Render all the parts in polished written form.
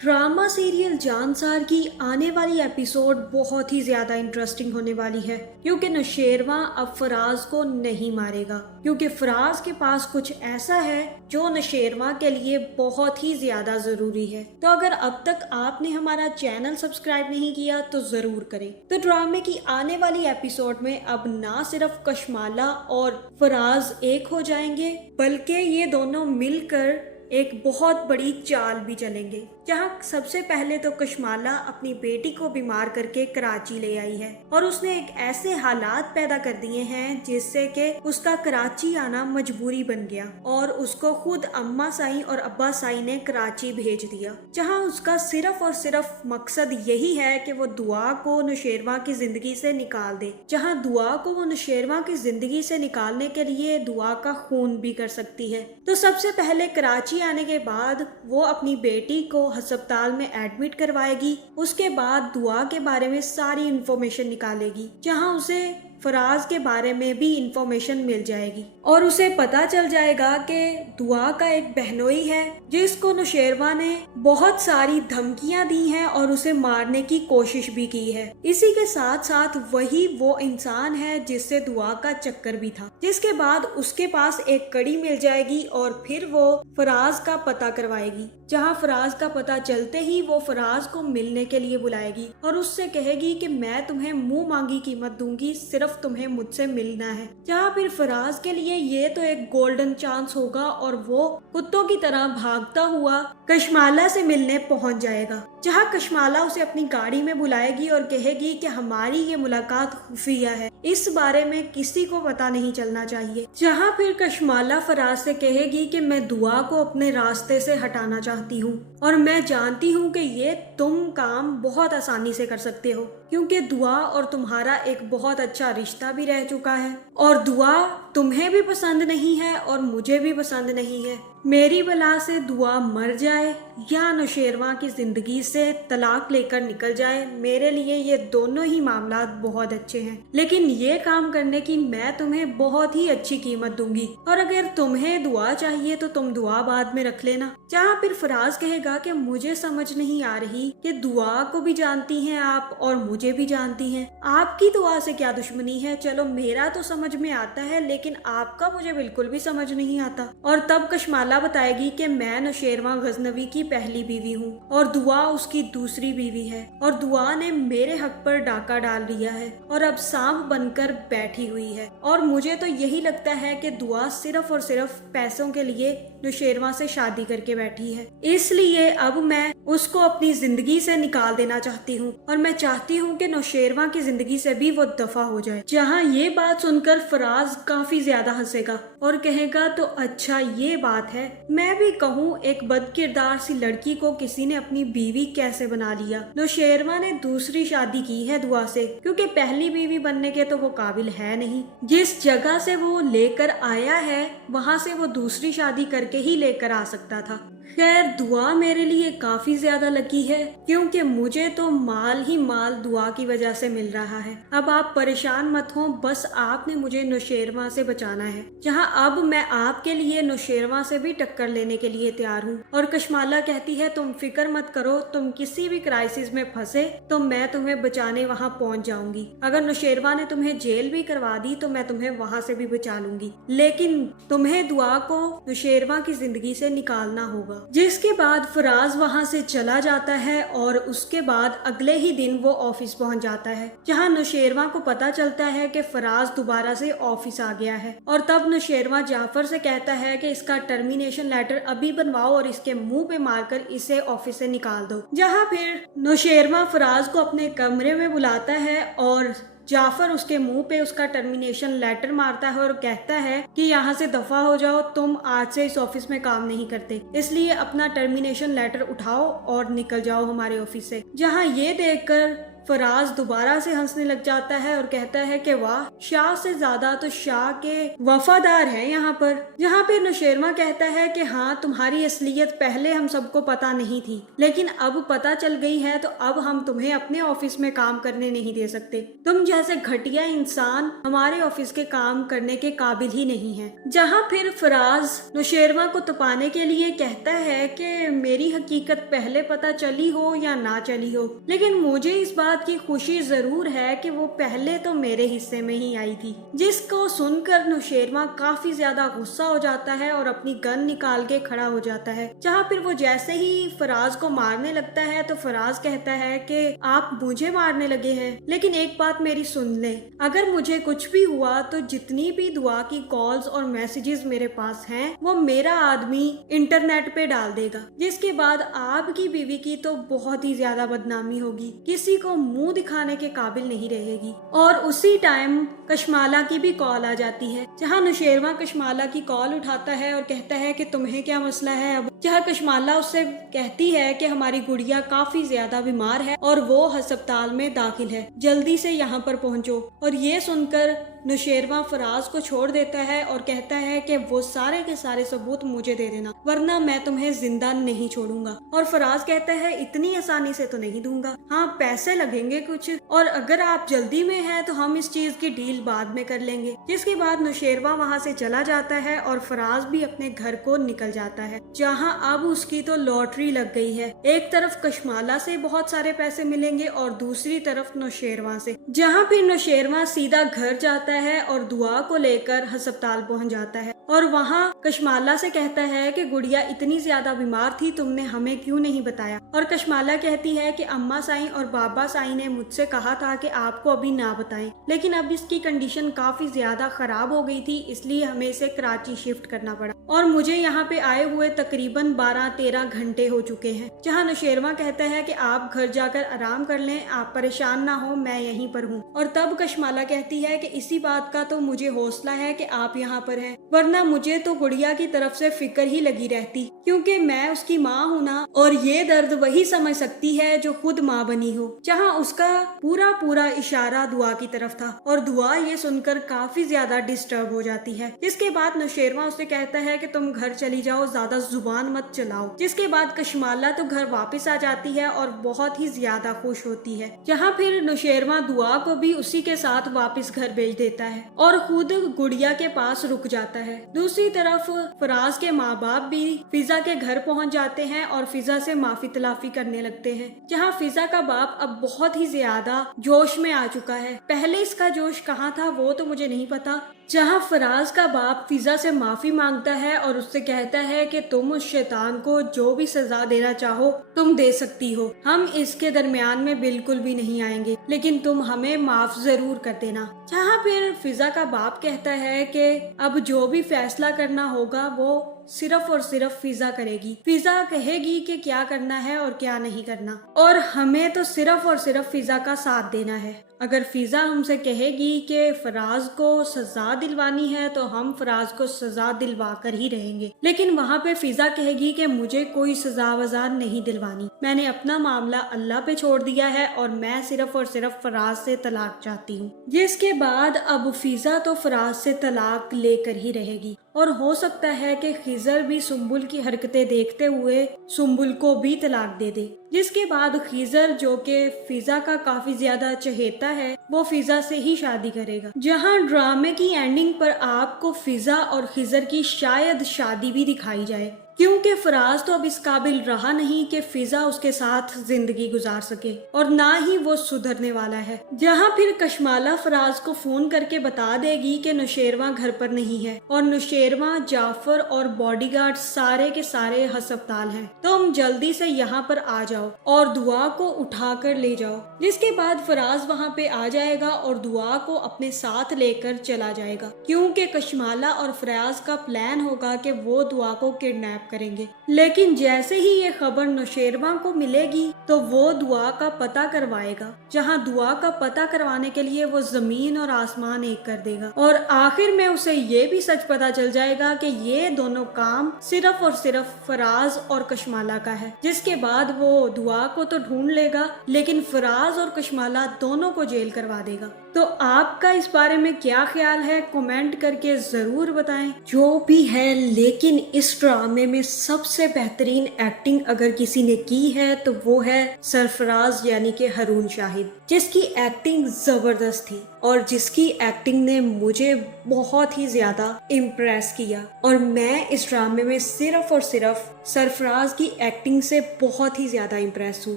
Drama serial Jansar की आने वाली एपिसोड बहुत ही ज्यादा इंटरेस्टिंग होने वाली है क्योंकि नौशेरवा अब फराज को नहीं मारेगा क्योंकि फराज के पास कुछ ऐसा है जो नौशेरवा के लिए बहुत ही ज्यादा जरूरी है। तो अगर अब तक आपने हमारा चैनल सब्सक्राइब नहीं किया तो जरूर करें। तो ड्रामे की आने वाली एपिसोड में अब ना सिर्फ कशमाला और फराज एक हो जाएंगे बल्कि ये दोनों मिलकर एक बहुत बड़ी चाल भी चलेंगे, जहां सबसे पहले तो कशमाला अपनी बेटी को बीमार करके कराची ले आई है और उसने एक ऐसे हालात पैदा कर दिए हैं जिससे कि उसका कराची आना मजबूरी बन गया और उसको खुद अम्मा साई और अब्बा साई ने कराची भेज दिया, जहां उसका सिर्फ और सिर्फ मकसद यही है कि वो दुआ को नौशेरवा की जिंदगी से निकाल दे। जहां दुआ को वो नौशेरवा की जिंदगी से निकालने के लिए दुआ का खून भी कर सकती है। तो सबसे पहले कराची आने के बाद वो अपनी बेटी को अस्पताल में एडमिट करवाएगी। उसके बाद दुआ के बारे में सारी इन्फॉर्मेशन निकालेगी, जहां उसे फराज के बारे में भी इंफॉर्मेशन मिल जाएगी और उसे पता चल जाएगा कि दुआ का एक बहनोई है जिसको नौशेरवा ने बहुत सारी धमकियां दी हैं और उसे मारने की कोशिश भी की है। इसी के साथ साथ वही वो इंसान है जिससे दुआ का चक्कर भी था। जिसके बाद उसके पास एक कड़ी मिल जाएगी और फिर वो फराज का पता करवाएगी, जहां फराज का पता चलते ही वो फराज को मिलने के लिए बुलाएगी और उससे कहेगी कि मैं तुम्हें मुंह मांगी कीमत दूंगी, सिर्फ तुम्हें मुझसे मिलना है। जहां फिर फराज के लिए ये तो एक गोल्डन चांस होगा और वो कुत्तों की तरह भागता हुआ कशमाला से मिलने पहुंच जाएगा, जहां कशमाला उसे अपनी गाड़ी में बुलाएगी और कहेगी कि हमारी ये मुलाकात खुफिया है, इस बारे में किसी को पता नहीं चलना चाहिए। जहां फिर कशमाला फराज से कहेगी कि मैं दुआ को अपने रास्ते से हटाना चाहती हूँ और मैं जानती हूँ कि ये तुम काम बहुत आसानी से कर सकते हो क्योंकि दुआ और तुम्हारा एक बहुत अच्छा रिश्ता भी रह चुका है और दुआ तुम्हें भी पसंद नहीं है और मुझे भी पसंद नहीं है। मेरी बला से दुआ मर जाए या नौशेरवा की जिंदगी से तलाक लेकर निकल जाए, मेरे लिए ये दोनों ही मामला बहुत अच्छे हैं, लेकिन ये काम करने की मैं तुम्हें बहुत ही अच्छी कीमत दूंगी और अगर तुम्हें दुआ चाहिए तो तुम दुआ बाद में रख लेना। जहाँ फिर फराज कहेगा कि मुझे समझ नहीं आ रही कि दुआ को भी जानती हैं आप और मुझे भी जानती हैं, आपकी दुआ से क्या दुश्मनी है? चलो मेरा तो समझ में आता है लेकिन आपका मुझे बिल्कुल भी समझ नहीं आता। और तब कशमाला बताएगी कि मैं नौशेरवा गजनवी की पहली बीवी हूँ और दुआ उसकी दूसरी बीवी है और दुआ ने मेरे हक पर डाका डाल दिया है और अब सांप बनकर बैठी हुई है और मुझे तो यही लगता है कि दुआ सिर्फ और सिर्फ पैसों के लिए नौशेरवा से शादी करके बैठी है, इसलिए अब मैं उसको अपनी जिंदगी से निकाल देना चाहती हूँ और मैं चाहती हूँ कि नौशेरवा की जिंदगी से भी वो दफा हो जाए। जहाँ ये बात सुनकर फराज काफी ज्यादा हंसेगा और कहेगा तो अच्छा ये बात है, मैं भी कहूँ एक बदकिरदार सी लड़की को किसी ने अपनी बीवी कैसे बना लिया। नौशेरवा ने दूसरी शादी की है दुआ से क्योंकि पहली बीवी बनने के तो वो काबिल है नहीं। जिस जगह से वो लेकर आया है वहाँ से वो दूसरी शादी करके ही लेकर आ सकता था। खैर दुआ मेरे लिए काफी ज्यादा लकी है क्योंकि मुझे तो माल ही माल दुआ की वजह से मिल रहा है। अब आप परेशान मत हो, बस आपने मुझे नौशेरवा से बचाना है। जहां अब मैं आपके लिए नौशेरवा से भी टक्कर लेने के लिए तैयार हूं। और कशमाला कहती है तुम फिक्र मत करो, तुम किसी भी क्राइसिस में फंसे तो मैं तुम्हें बचाने वहां पहुंच जाऊंगी। अगर नौशेरवा ने तुम्हें जेल भी करवा दी तो मैं तुम्हें वहां से भी बचा लूंगी, लेकिन तुम्हें दुआ को नौशेरवा की जिंदगी से निकालना होगा। जिसके बाद फराज वहां से चला जाता है और उसके बाद अगले ही दिन वो ऑफिस पहुंच जाता है, जहां नौशेरवा को पता चलता है कि फराज दोबारा से ऑफिस आ गया है और तब नौशेरवा जाफर से कहता है कि इसका टर्मिनेशन लेटर अभी बनवाओ और इसके मुंह पे मारकर इसे ऑफिस से निकाल दो। जहां फिर नौशेरवा फराज को अपने कमरे में बुलाता है और जाफर उसके मुंह पे उसका टर्मिनेशन लेटर मारता है और कहता है कि यहाँ से दफा हो जाओ, तुम आज से इस ऑफिस में काम नहीं करते, इसलिए अपना टर्मिनेशन लेटर उठाओ और निकल जाओ हमारे ऑफिस से। जहाँ ये देखकर फराज दोबारा से हंसने लग जाता है और कहता है कि वाह, शाह से ज्यादा तो शाह के वफादार हैं यहाँ पर। जहाँ पे नौशेरवा कहता है कि हाँ, तुम्हारी असलियत पहले हम सबको पता नहीं थी, लेकिन अब पता चल गई है, तो अब हम तुम्हें अपने ऑफिस में काम करने नहीं दे सकते। तुम जैसे घटिया इंसान हमारे ऑफिस के काम करने के काबिल ही नहीं है। जहाँ फिर फराज नौशेरवा को तपाने के लिए कहता है कि मेरी हकीकत पहले पता चली हो या ना चली हो, लेकिन मुझे इस बात की खुशी जरूर है कि वो पहले तो मेरे हिस्से में ही आई थी। जिसको सुनकर नौशेरवा काफी ज्यादा गुस्सा हो जाता है और अपनी गन निकाल के खड़ा हो जाता है। जहाँ फिर वो जैसे ही फराज को मारने लगता है तो फराज कहता है कि आप मुझे मारने लगे हैं, लेकिन एक बात मेरी सुन ले, अगर मुझे कुछ भी हुआ तो जितनी भी दुआ की कॉल्स और मैसेजेस मेरे पास हैं वो मेरा आदमी इंटरनेट पे डाल देगा, जिसके बाद आपकी बीवी की तो बहुत ही ज्यादा बदनामी होगी, किसी को मुंह दिखाने के काबिल नहीं रहेगी। और उसी टाइम कशमाला की भी कॉल आ जाती है, जहाँ नौशेरवा कशमाला की कॉल उठाता है और कहता है कि तुम्हें क्या मसला है। अब जहाँ कशमाला उससे कहती है कि हमारी गुड़िया काफी ज्यादा बीमार है और वो अस्पताल में दाखिल है, जल्दी से यहाँ पर पहुँचो। और ये सुनकर नौशेरवा फराज को छोड़ देता है और कहता है कि वो सारे के सारे सबूत मुझे दे देना, वरना मैं तुम्हें जिंदा नहीं छोड़ूंगा। और फराज कहता है इतनी आसानी से तो नहीं दूंगा, हाँ पैसे लगेंगे कुछ, और अगर आप जल्दी में हैं तो हम इस चीज की डील बाद में कर लेंगे। जिसके बाद नौशेरवा वहाँ से चला जाता है और फराज भी अपने घर को निकल जाता है, जहाँ अब उसकी तो लॉटरी लग गई है। एक तरफ कशमाला से बहुत सारे पैसे मिलेंगे और दूसरी तरफ नौशेरवा से। जहाँ फिर नौशेरवा सीधा घर जाता है और दुआ को लेकर अस्पताल पहुंच जाता है और वहाँ कशमाला से कहता है कि गुड़िया इतनी ज्यादा बीमार थी, तुमने हमें क्यों नहीं बताया। और कशमाला कहती है कि अम्मा साईं और बाबा साईं ने मुझसे कहा था कि आपको अभी ना बताएं, लेकिन अब इसकी कंडीशन काफी ज्यादा खराब हो गई थी, इसलिए हमें इसे कराची शिफ्ट करना पड़ा और मुझे यहाँ पे आए हुए तकरीबन 12-13 घंटे हो चुके हैं। जहाँ नौशेरवा कहता है कि आप घर जाकर आराम कर लें, आप परेशान ना हो, मैं यहीं पर हूँ। और तब कशमाला कहती है कि इसी बात का तो मुझे हौसला है कि आप यहाँ पर हैं, वरना मुझे तो गुड़िया की तरफ से फिक्र ही लगी रहती, क्योंकि मैं उसकी माँ हूँ ना, और ये दर्द वही समझ सकती है जो खुद माँ बनी हो। जहाँ उसका पूरा इशारा दुआ की तरफ था और दुआ ये सुनकर काफी ज्यादा डिस्टर्ब हो जाती है। जिसके बाद नौशेरवा उससे कहता है कि तुम घर चली जाओ, ज्यादा जुबान मत चलाओ। जिसके बाद कशमाला तो घर वापस आ जाती है और बहुत ही ज्यादा खुश होती है। जहाँ फिर नौशेरवा दुआ को भी उसी के साथ वापस घर भेज देता है और खुद गुड़िया के पास रुक जाता है। दूसरी तरफ फराज के माँ बाप भी फिजा के घर पहुँच जाते हैं और फिजा से माफी तलाफी करने लगते हैं। जहाँ फिजा का बाप अब बहुत ही ज्यादा जोश में आ चुका है, पहले इसका जोश कहाँ था वो तो मुझे नहीं पता। जहाँ फराज का बाप फिजा से माफी मांगता है और उससे कहता है कि तुम उस शैतान को जो भी सजा देना चाहो तुम दे सकती हो, हम इसके दरमियान में बिल्कुल भी नहीं आएंगे, लेकिन तुम हमें माफ जरूर कर देना। जहाँ फिर फिजा का बाप कहता है कि अब जो भी फैसला करना होगा वो सिर्फ और सिर्फ फिजा करेगी, फिजा कहेगी कि क्या करना है और क्या नहीं करना, और हमें तो सिर्फ और सिर्फ फिजा का साथ देना है। अगर फिजा हमसे कहेगी कि फराज को सजा दिलवानी है तो हम फराज को सजा दिलवा कर ही रहेंगे, लेकिन वहाँ पे फिजा कहेगी कि मुझे कोई सजा वजा नहीं दिलवानी, मैंने अपना मामला अल्लाह पे छोड़ दिया है और मैं सिर्फ और सिर्फ फराज से तलाक चाहती हूँ। जिसके बाद अब फिजा तो फराज से तलाक लेकर ही रहेगी और हो सकता है कि खिजर भी सुम्बुल की हरकतें देखते हुए सुम्बुल को भी तलाक दे दे। जिसके बाद खिजर जो कि फिजा का काफी ज्यादा चहेता है वो फिजा से ही शादी करेगा। जहां ड्रामे की एंडिंग पर आपको फिजा और खिजर की शायद शादी भी दिखाई जाए, क्योंकि फराज तो अब इस काबिल रहा नहीं कि फिजा उसके साथ जिंदगी गुजार सके और ना ही वो सुधरने वाला है। जहाँ फिर कशमाला फराज को फोन करके बता देगी कि नौशेरवा घर पर नहीं है और नौशेरवा, जाफर और बॉडीगार्ड सारे के सारे अस्पताल हैं, तुम जल्दी से यहाँ पर आ जाओ और दुआ को उठा कर ले जाओ। जिसके बाद फराज वहाँ पे आ जाएगा और दुआ को अपने साथ लेकर चला जाएगा, क्योंकि कशमाला और फराज का प्लान होगा कि वो दुआ को किडनैप کریں گے، لیکن جیسے ہی یہ خبر نوشیروان کو ملے گی تو وہ دعا کا پتہ کروائے گا، جہاں دعا کا پتہ کروانے کے لیے وہ زمین اور آسمان ایک کر دے گا، اور آخر میں اسے یہ بھی سچ پتہ چل جائے گا کہ یہ دونوں کام صرف اور صرف فراز اور کشمالہ کا ہے، جس کے بعد وہ دعا کو تو ڈھونڈ لے گا لیکن فراز اور کشمالہ دونوں کو جیل کروا دے گا۔ تو آپ کا اس بارے میں کیا خیال ہے؟ کمنٹ کر کے ضرور بتائیں۔ جو بھی ہے، لیکن اس ڈرامے میں سب سے بہترین ایکٹنگ اگر کسی نے کی ہے تو وہ ہے سرفراز یعنی کہ ہارون شاہد، جس کی ایکٹنگ زبردست تھی اور جس کی ایکٹنگ نے مجھے بہت ہی زیادہ امپریس کیا، اور میں اس ڈرامے میں صرف اور صرف سرفراز کی ایکٹنگ سے بہت ہی زیادہ امپریس ہوں۔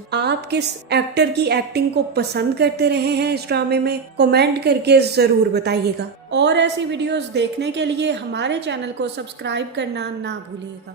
آپ کس ایکٹر کی ایکٹنگ کو پسند کرتے رہے ہیں اس ڈرامے میں؟ کمنٹ کر کے ضرور بتائیے گا، اور ایسی ویڈیوز دیکھنے کے لیے ہمارے چینل کو سبسکرائب کرنا نہ بھولیے گا۔